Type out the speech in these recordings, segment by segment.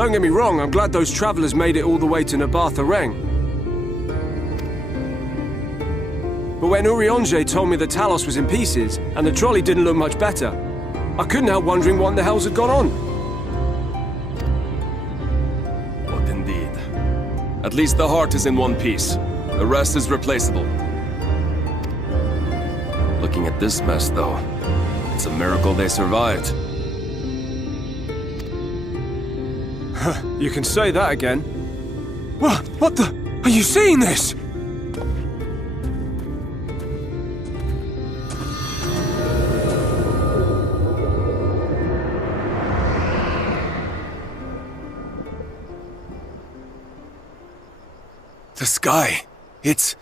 Don't get me wrong, I'm glad those travelers made it all the way to Nabatha Reng. But when Urianger told me that Talos was in pieces, and the trolley didn't look much better, I couldn't help wondering what in the hells had gone on. What indeed. At least the heart is in one piece. The rest is replaceable. Looking at this mess, though, it's a miracle they survived. You can say that again. What the? Are you seeing this? The sky. It...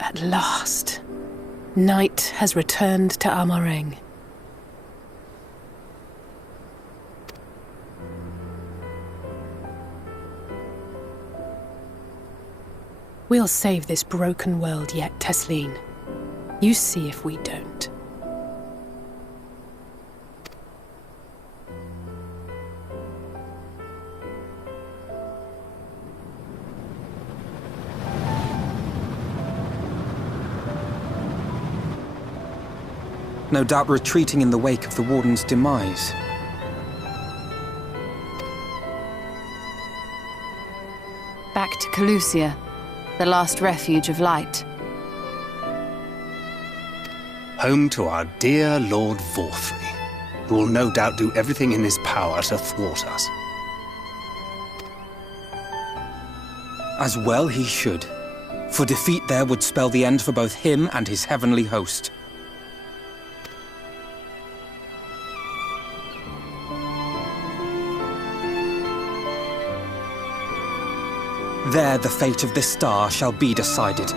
At last, night has returned to Amareng. We'll save this broken world yet, Tesleen. You see if we don't. No doubt retreating in the wake of the Warden's demise. Back to Calusia, the last refuge of light. Home to our dear Lord Vorthry, who will no doubt do everything in his power to thwart us. As well he should, for defeat there would spell the end for both him and his heavenly host. There the fate of this star shall be decided.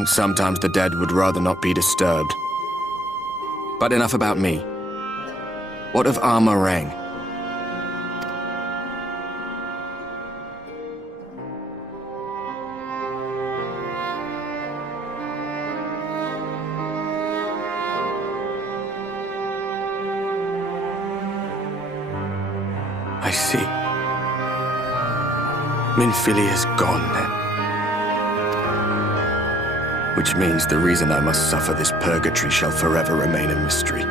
and sometimes the dead would rather not be disturbed. But enough about me. What of Armorang? I see. Minfilia's gone then. Which means the reason I must suffer this purgatory shall forever remain a mystery.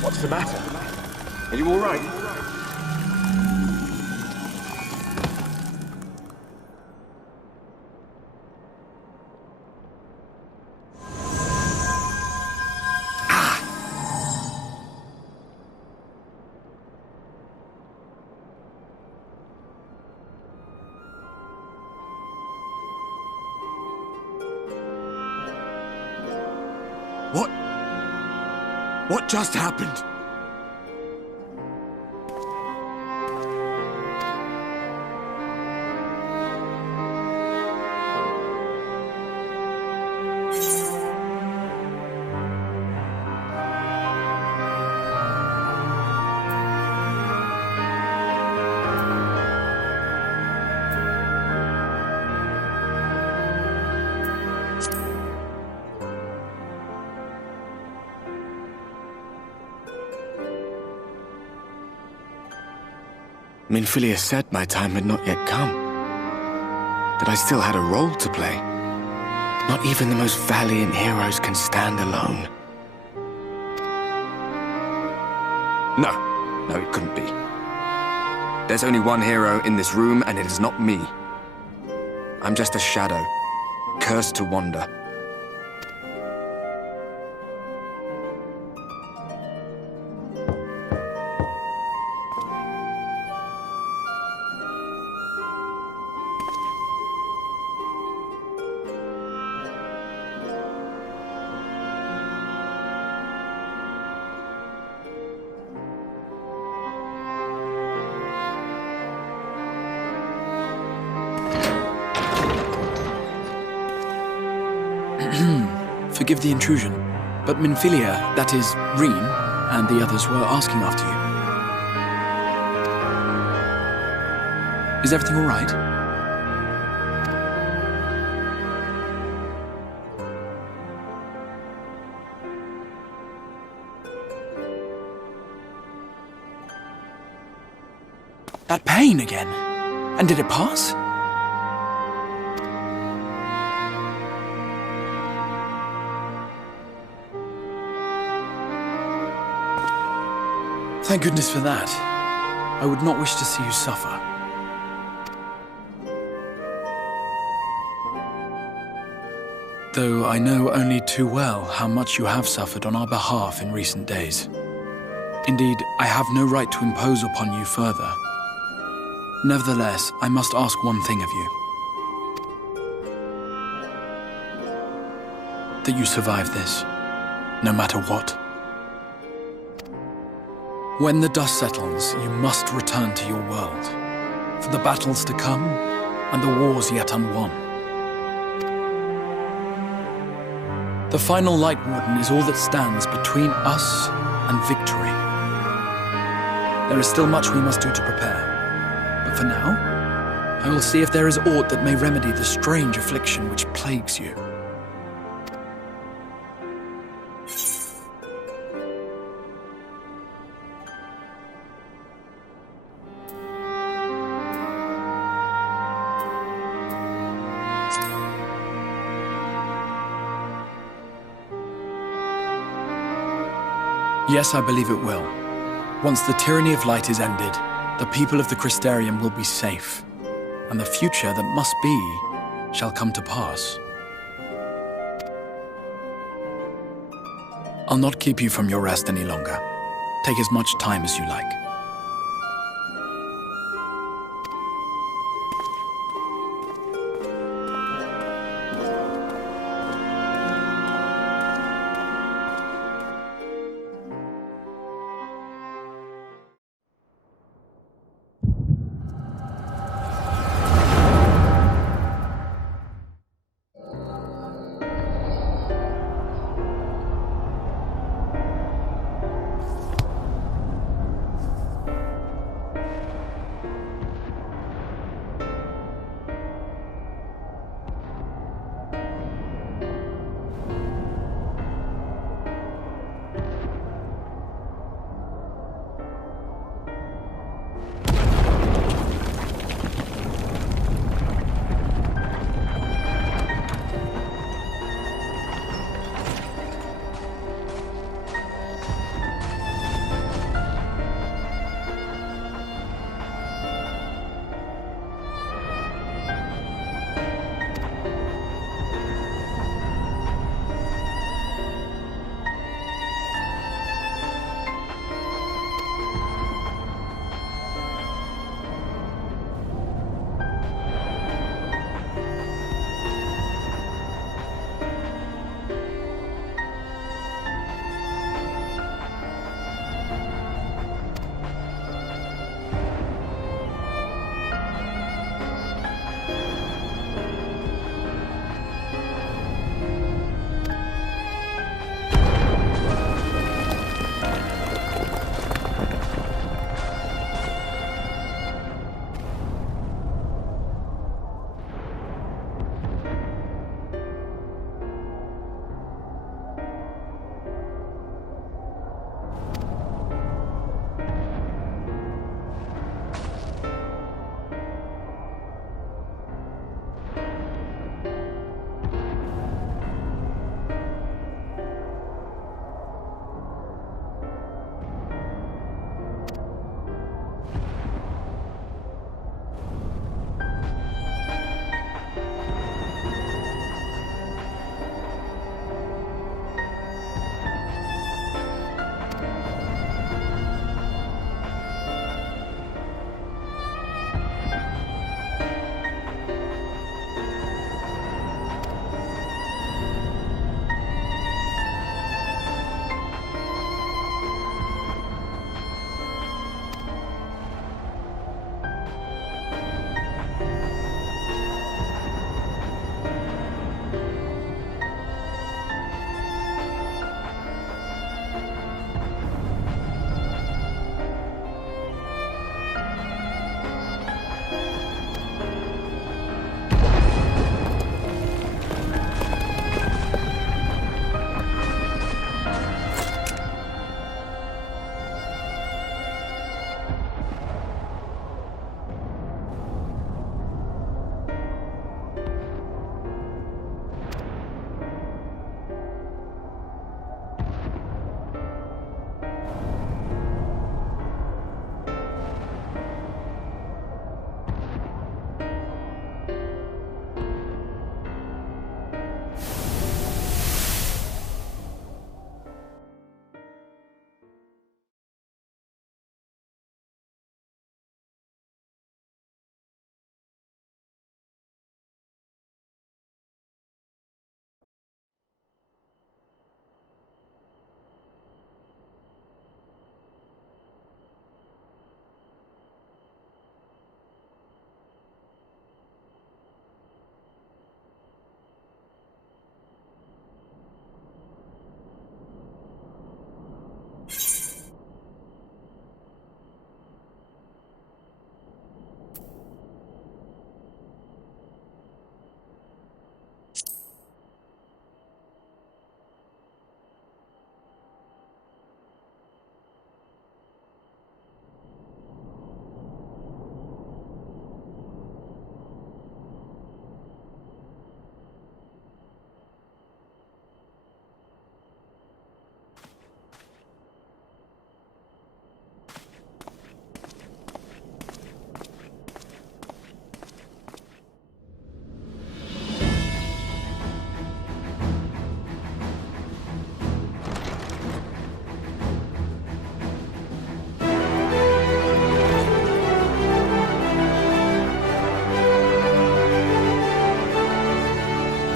What's the matter? Are you all right? What just happened? Minfilia said my time had not yet come. That I still had a role to play. Not even the most valiant heroes can stand alone. No, it couldn't be. There's only one hero in this room, and it is not me. I'm just a shadow, cursed to wander. Forgive the intrusion, but Minfilia, that is, Reen, and the others were asking after you. Is everything all right? That pain again? And did it pass? Thank goodness for that. I would not wish to see you suffer. Though I know only too well how much you have suffered on our behalf in recent days. Indeed, I have no right to impose upon you further. Nevertheless, I must ask one thing of you. That you survive this, no matter what. When the dust settles, you must return to your world, for the battles to come and the wars yet unwon. The final Light Warden is all that stands between us and victory. There is still much we must do to prepare, but for now, I will see if there is aught that may remedy the strange affliction which plagues you. Yes, I believe it will. Once the tyranny of light is ended, the people of the Crystarium will be safe, and the future that must be shall come to pass. I'll not keep you from your rest any longer. Take as much time as you like.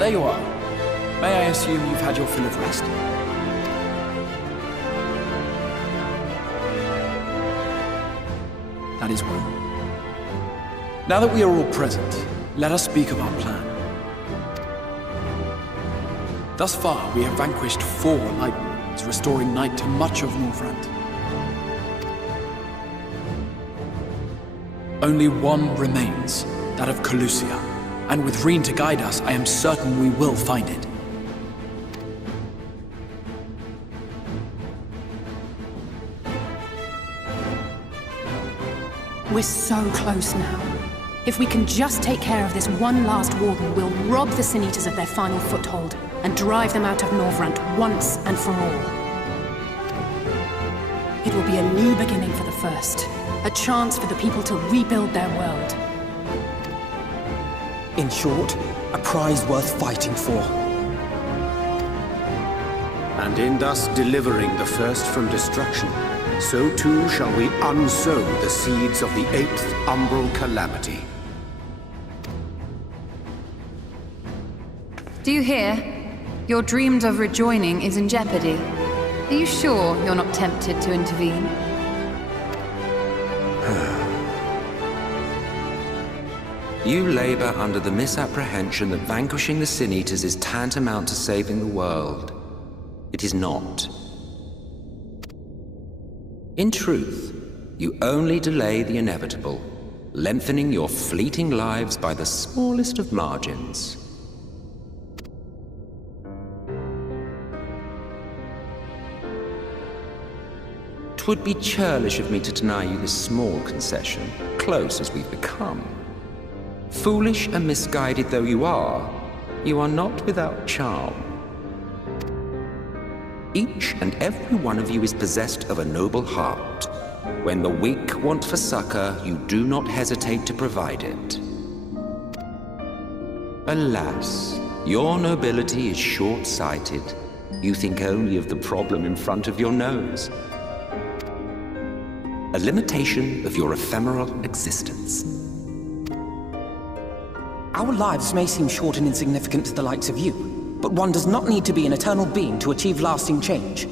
there you are. May I assume you've had your fill of rest? That is well. Now that we are all present, let us speak of our plan. Thus far, we have vanquished 4 Light Wardens, restoring Night to much of Northrend. Only one remains, that of Calusia, and with Reen to guide us, I am certain we will find it. We're so close now. If we can just take care of this one last Warden, we'll rob the Sin Eaters of their final foothold and drive them out of Northrend once and for all. It will be a new beginning for the First, a chance for the people to rebuild their world. In short, a prize worth fighting for. And in thus delivering the First from destruction, so too shall we unsow the seeds of the 8th Umbral Calamity. Do you hear? Your dreamed of rejoining is in jeopardy. Are you sure you're not tempted to intervene? You labor under the misapprehension that vanquishing the Sin Eaters is tantamount to saving the world. It is not. In truth, you only delay the inevitable, lengthening your fleeting lives by the smallest of margins. Twould be churlish of me to deny you this small concession, close as we've become. Foolish and misguided though you are not without charm. Each and every one of you is possessed of a noble heart. When the weak want for succor, you do not hesitate to provide it. Alas, your nobility is short-sighted. You think only of the problem in front of your nose. A limitation of your ephemeral existence. Our lives may seem short and insignificant to the likes of you, but one does not need to be an eternal being to achieve lasting change.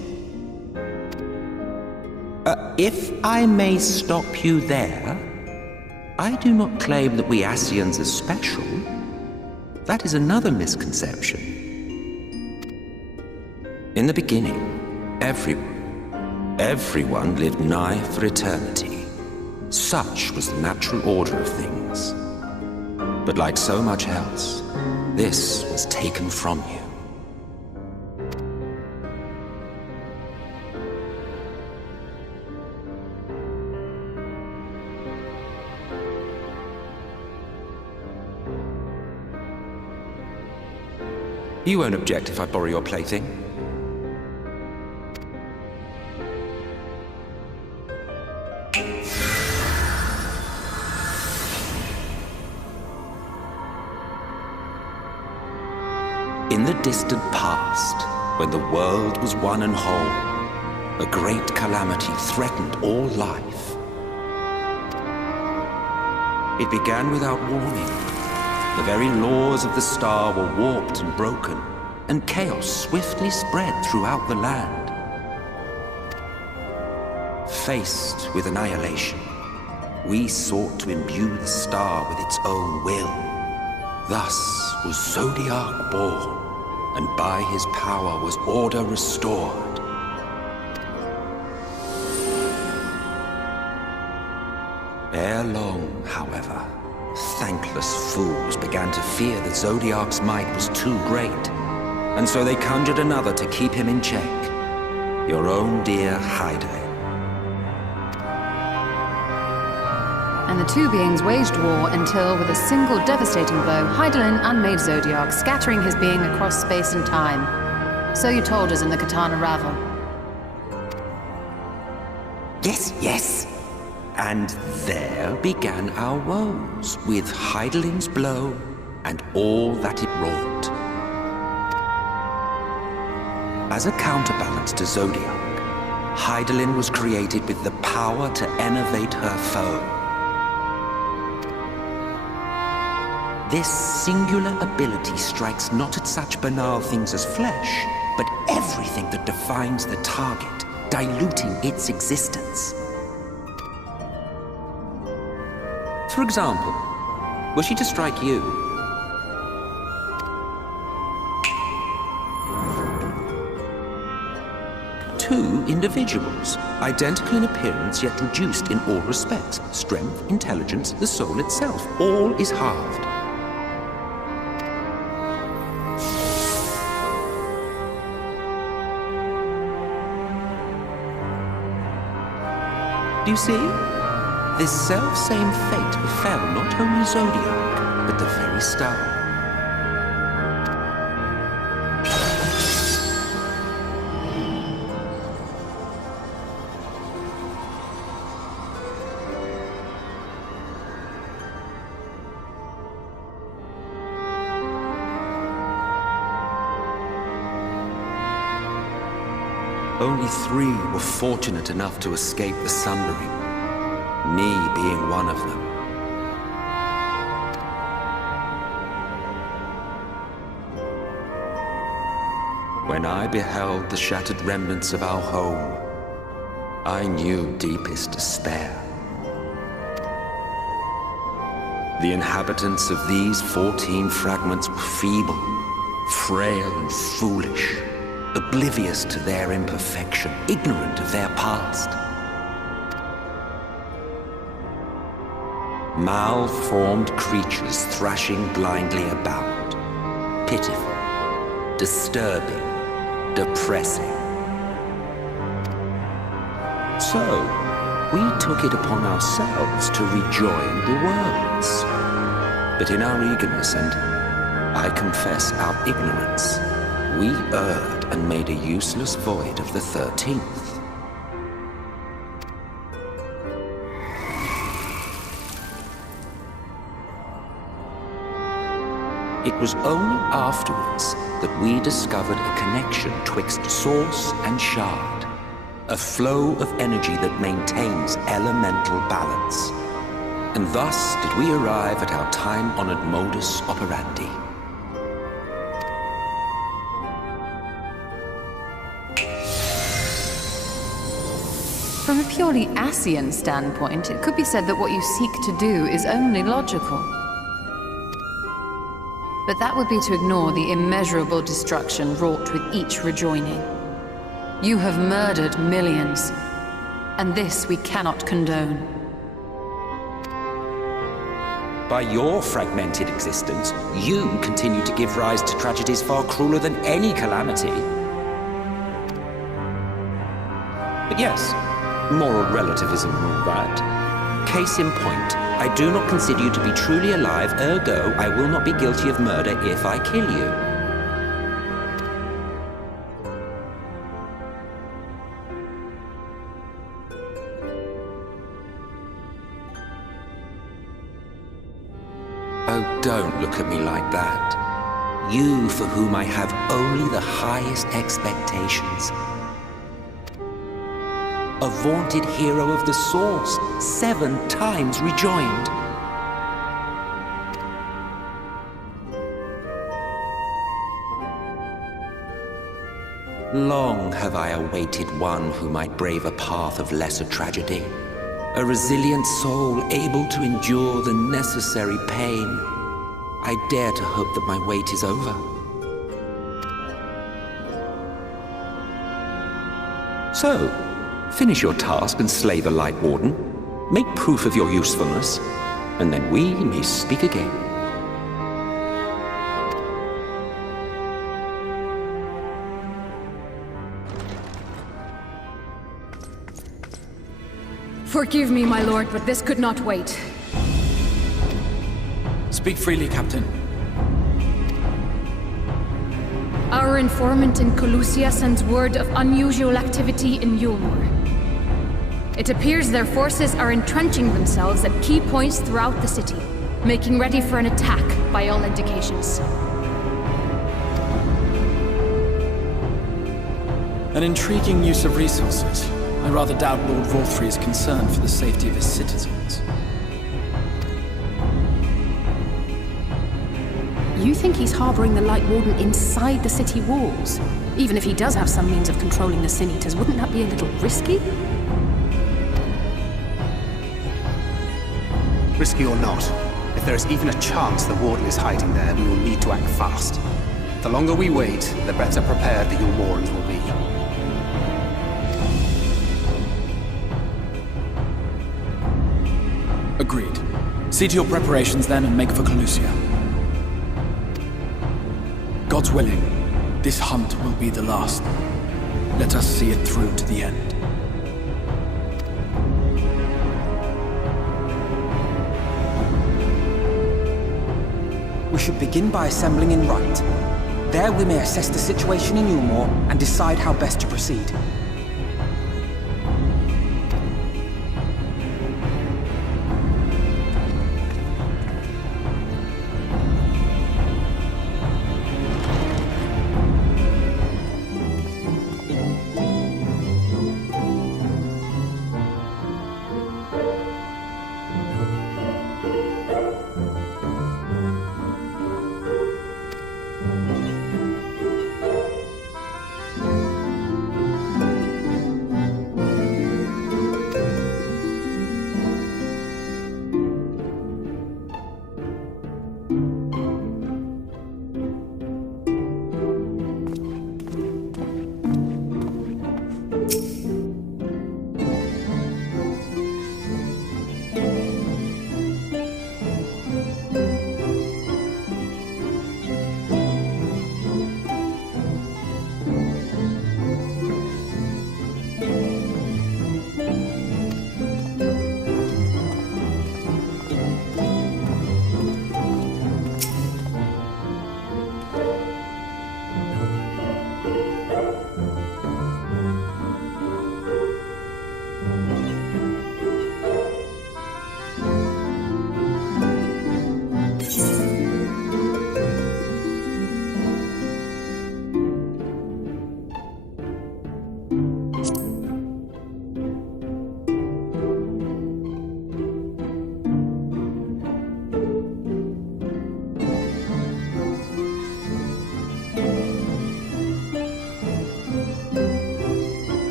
If I may stop you there, I do not claim that we Ascians are special. That is another misconception. In the beginning, everyone lived nigh for eternity. Such was the natural order of things. But like so much else, this was taken from you. You won't object if I borrow your plaything? In the distant past, when the world was one and whole, a great calamity threatened all life. It began without warning. The very laws of the star were warped and broken, and chaos swiftly spread throughout the land. Faced with annihilation, we sought to imbue the star with its own will. Thus was Zodiac born, and by his power was order restored. Ere long, however, thankless fools began to fear that Zodiac's might was too great, and so they conjured another to keep him in check. Your own dear Hydaelyn. And the two beings waged war until, with a single devastating blow, Hydaelyn unmade Zodiac, scattering his being across space and time. So you told us in the Katana Ravel. Yes. And there began our woes, with Hydaelyn's blow and all that it wrought. As a counterbalance to Zodiac, Hydaelyn was created with the power to enervate her foe. This singular ability strikes not at such banal things as flesh, but everything that defines the target, diluting its existence. For example, were she to strike you, two individuals, identical in appearance yet reduced in all respects. Strength, intelligence, the soul itself, all is halved. Do you see? This self-same fate befell not only Zodiac, but the very star. Only 3 were fortunate enough to escape the Sundering, me being one of them. When I beheld the shattered remnants of our home, I knew deepest despair. The inhabitants of these 14 fragments were feeble, frail and foolish, oblivious to their imperfection, ignorant of their past. Malformed creatures thrashing blindly about. Pitiful, disturbing, depressing. So, we took it upon ourselves to rejoin the worlds. But in our eagerness and, I confess, our ignorance, we erred and made a useless void of the 13th. It was only afterwards that we discovered a connection twixt source and shard, a flow of energy that maintains elemental balance. And thus did we arrive at our time-honored modus operandi. From a purely Ascian standpoint, it could be said that what you seek to do is only logical. But that would be to ignore the immeasurable destruction wrought with each rejoining. You have murdered millions, and this we cannot condone. By your fragmented existence, you continue to give rise to tragedies far crueler than any calamity. But yes, moral relativism and all that. Case in point, I do not consider you to be truly alive, ergo, I will not be guilty of murder if I kill you. Oh, don't look at me like that. You for whom I have only the highest expectations. A vaunted hero of the Source, 7 times rejoined. Long have I awaited one who might brave a path of lesser tragedy. A resilient soul able to endure the necessary pain. I dare to hope that my wait is over. So, finish your task and slay the Light Warden. Make proof of your usefulness, and then we may speak again. Forgive me, my lord, but this could not wait. Speak freely, Captain. Our informant in Colusia sends word of unusual activity in Yulmur. It appears their forces are entrenching themselves at key points throughout the city, making ready for an attack by all indications. An intriguing use of resources. I rather doubt Lord Vorthry is concerned for the safety of his citizens. You think he's harboring the Light Warden inside the city walls? Even if he does have some means of controlling the Sin Eaters, wouldn't that be a little risky? Risky or not, if there is even a chance the Warden is hiding there, we will need to act fast. The longer we wait, the better prepared the Yulmorans will be. Agreed. See to your preparations then and make for Calusia. God's willing, this hunt will be the last. Let us see it through to the end. We should begin by assembling in Rite. There we may assess the situation in Yulmore and decide how best to proceed.